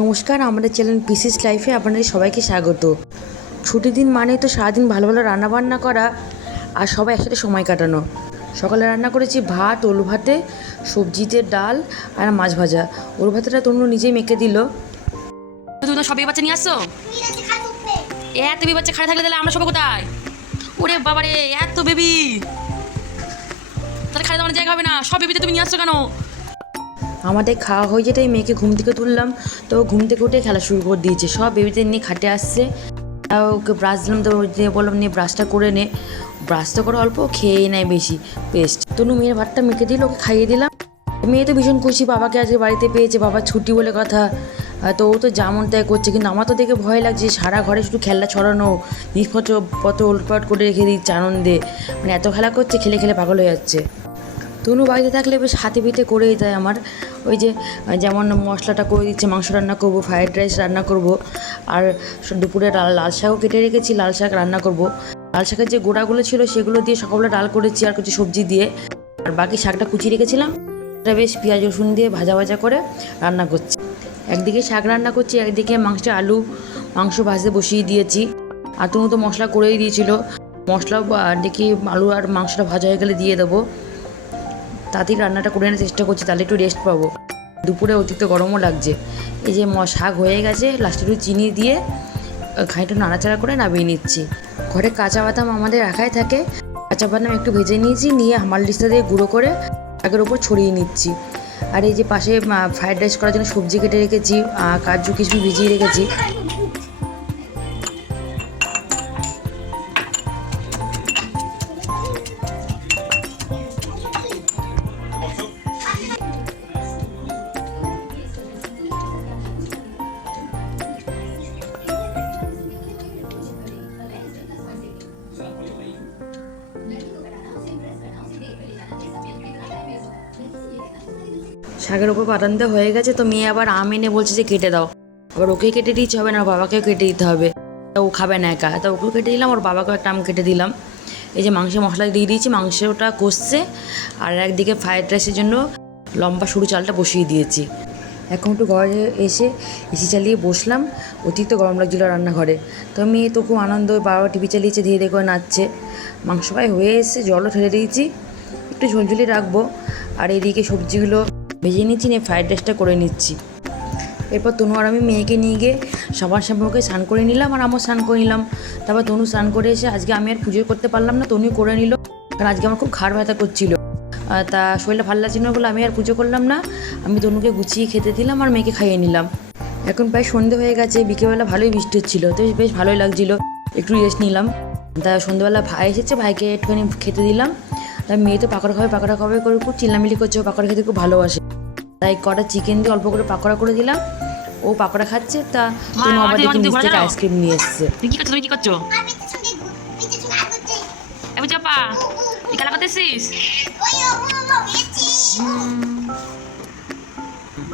নমস্কার আমাদের চ্যানেল পিসিস লাইফে আপনাদের সবাইকে স্বাগত। ছুটির দিন মানে তো সারাদিন ভালো ভালো রান্নাবান্না করা আর সবাই একসাথে সময় কাটানো। সকালে রান্না করেছি ভাত ওলু ভাতে সবজিতে ডাল আর মাছ ভাজা। ওলু ভাতেটা তনু নিজেই মেখে দিল। তুমি তো সবই বাচ্চা নিয়ে আসছো? এত বেবি বাচ্চা খাড়া থাকলে তাহলে আমরা সব কোথায়? ওরে বাবারে এত বেবি তাহলে খাড়া দাওয়ার জায়গা হবে না সব বেবিতে তুমি নিয়ে আসছো কেন? আমাদের খাওয়া হয়ে যেতেই মেয়েকে ঘুম থেকে তুললাম। তো ঘুম থেকে উঠে খেলা শুরু করে দিয়েছে। সব বেবিতে নিয়ে খাটে আসছে। ওকে ব্রাশ দিলাম, তো ওই যে বললাম নিয়ে ব্রাশটা করে নে। ব্রাশ তো করে অল্প খেয়ে নেয় বেশি। পেস্ট তনু মেয়ের ভাতটা মেখে দিল, ওকে খাইয়ে দিলাম। মেয়ে তো ভীষণ খুশি, বাবাকে আজকে বাড়িতে পেয়েছে বাবা ছুটি বলে কথা। তো ও তো যেমন তাই করছে, কিন্তু আমার তো দেখে ভয় লাগছে, সারা ঘরে শুধু খেলা ছড়ানো, জিনিসপত্র, পত্র উলটপাট করে রেখে দিচ্ছে আনন্দে। মানে এত খেলা করছে, খেলে খেলে পাগল হয়ে যাচ্ছে। তনু বাড়িতে থাকলে বেশ হাতে পিতে করেই দেয় আমার। ওই যে, যেমন মশলাটা করে দিচ্ছে, মাংস রান্না করব ফ্রায়েড রাইস রান্না করব, আর দুপুরে লাল লাল শাকও কেটে রেখেছি, লাল শাক রান্না করব। লাল শাকের যে গোড়াগুলো ছিল, সেগুলো দিয়ে সকালবেলা ডাল করেছি আর কিছু সবজি দিয়ে। আর বাকি শাকটা কুচিয়ে রেখেছিলাম এটা বেশ পেঁয়াজ, রসুন দিয়ে ভাজা ভাজা করে রান্না করছি। একদিকে শাক রান্না করছি, একদিকে মাংসে আলু, মাংস ভাজতে বসিয়ে দিয়েছি। আর তনু তো মশলা করেই দিয়েছিল। মশলা দেখি আলু আর মাংসটা ভাজা হয়ে গেলে দিয়ে দেবো। তাড়াতাড়ি রান্নাটা করে আনার চেষ্টা করছি, তাহলে একটু রেস্ট পাবো। দুপুরে অতিরিক্ত গরমও লাগছে। এই যে শাক হয়ে গেছে লাস্টে একটু চিনি দিয়ে খানিকটা নাড়াচাড়া করে নামিয়ে নিচ্ছি। ঘরে কাঁচা বাদাম আমাদের রাখাই থাকে। কাঁচা বাদাম একটু ভেজে নিয়েছি, নিয়ে হামাল ডিস্তা দিয়ে গুঁড়ো করে শাকের ওপর ছড়িয়ে নিচ্ছি। আর এই যে পাশে ফ্রাইড রাইস করার জন্য সবজি কেটে রেখেছি কাজু, কিশমিশ ভিজিয়ে রেখেছি। শাকের ওপর বাটান দেওয়া হয়ে গেছে, তো মেয়ে আবার আম এনে বলছে যে কেটে দাও। আবার ওকে কেটে দিচ্ছে হবে না, ওর বাবাকেও কেটে দিতে হবে। তা ও খাবে না একা। তা ওকেও কেটে দিলাম, ওর বাবাকেও একটা আম কেটে দিলাম। এই যে মাংসে মশলা দিয়ে দিয়েছি, মাংসটা কষছে, আর একদিকে ফ্রাইড রাইসের জন্য লম্বা সরু চালটা বসিয়ে দিয়েছি। এখন একটু ঘরে এসে এসি চালিয়ে বসলাম, অতিরিক্ত গরম লাগছিল রান্নাঘরে। তো মেয়ে তো খুব আনন্দ, বাবা টিভি চালিয়েছে, ধীরে ধীরে করে নাচছে। মাংস প্রায় হয়ে এসে জলও ঠেলে দিয়েছি। একটু ঝোলঝুলি রাখব। আর এদিকে সবজিগুলো ভেজে নিচ্ছি নিয়ে ফ্রাইড রাইসটা করে নিচ্ছি। এরপর তনু আর আমি মেয়েকে নিয়ে গিয়ে সবার সামনে স্নান করে নিলাম আর আমিও স্নান করে নিলাম। তারপর তনু স্নান করে এসে আজকে আমি আর পুজো করতে পারলাম না তনু করে নিল। কারণ আজকে আমার খুব ঘাড় ব্যথা করছিল। তা শরীরটা ভালো লাগছিল না বলে আমি আর পুজো করলাম না। আমি তনুকে গুছিয়ে খেতে দিলাম আর মেয়েকে খাইয়ে নিলাম। এখন প্রায় সন্ধে হয়ে গেছে, বিকেলবেলা ভালোই বৃষ্টি হচ্ছিল, তো বেশ ভালোই লাগছিল। একটু রেস্ট নিলাম। তা সন্ধ্যেবেলা ভাই এসেছে, ভাইকে একটুখানি খেতে দিলাম। তা মেয়ে তো পাকড়া খাবে পাকড়া খাবে করে খুব চিল্লামিলি করছে পাকড়া খেতে খুব ভালোবাসে। তাই কটা চিকেন দিয়ে অল্প করে পাকোড়া করে দিলাম। ও পাকোড়া খাচ্ছে তা মা, তনু আবার দেখি নিচ থেকে আইসক্রিম নিয়ে এসছে। তুমি কি করছ? তুমি কি করছ? এবার চাপা তুই খেলা করতেছিস ওই ও ও গেছি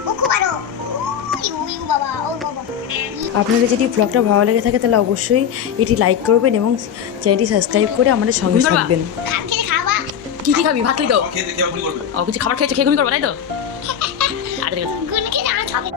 ও খুব ভালো। ওই ওই বাবা ও বাবা। আপনাদের যদি ব্লগটা ভালো লেগে থাকে তাহলে অবশ্যই এটি লাইক করবেন এবং চ্যানেলটি সাবস্ক্রাইব করে আমাদের সঙ্গে থাকবেন। কি কি খাবি? ভাত খাই তো? ও কিছু খাবার খেয়েছো? খেয়ে ঘুমি করব তাই তো? আচ্ছা ঠিক আছে গুণ খেতে আমার খাবে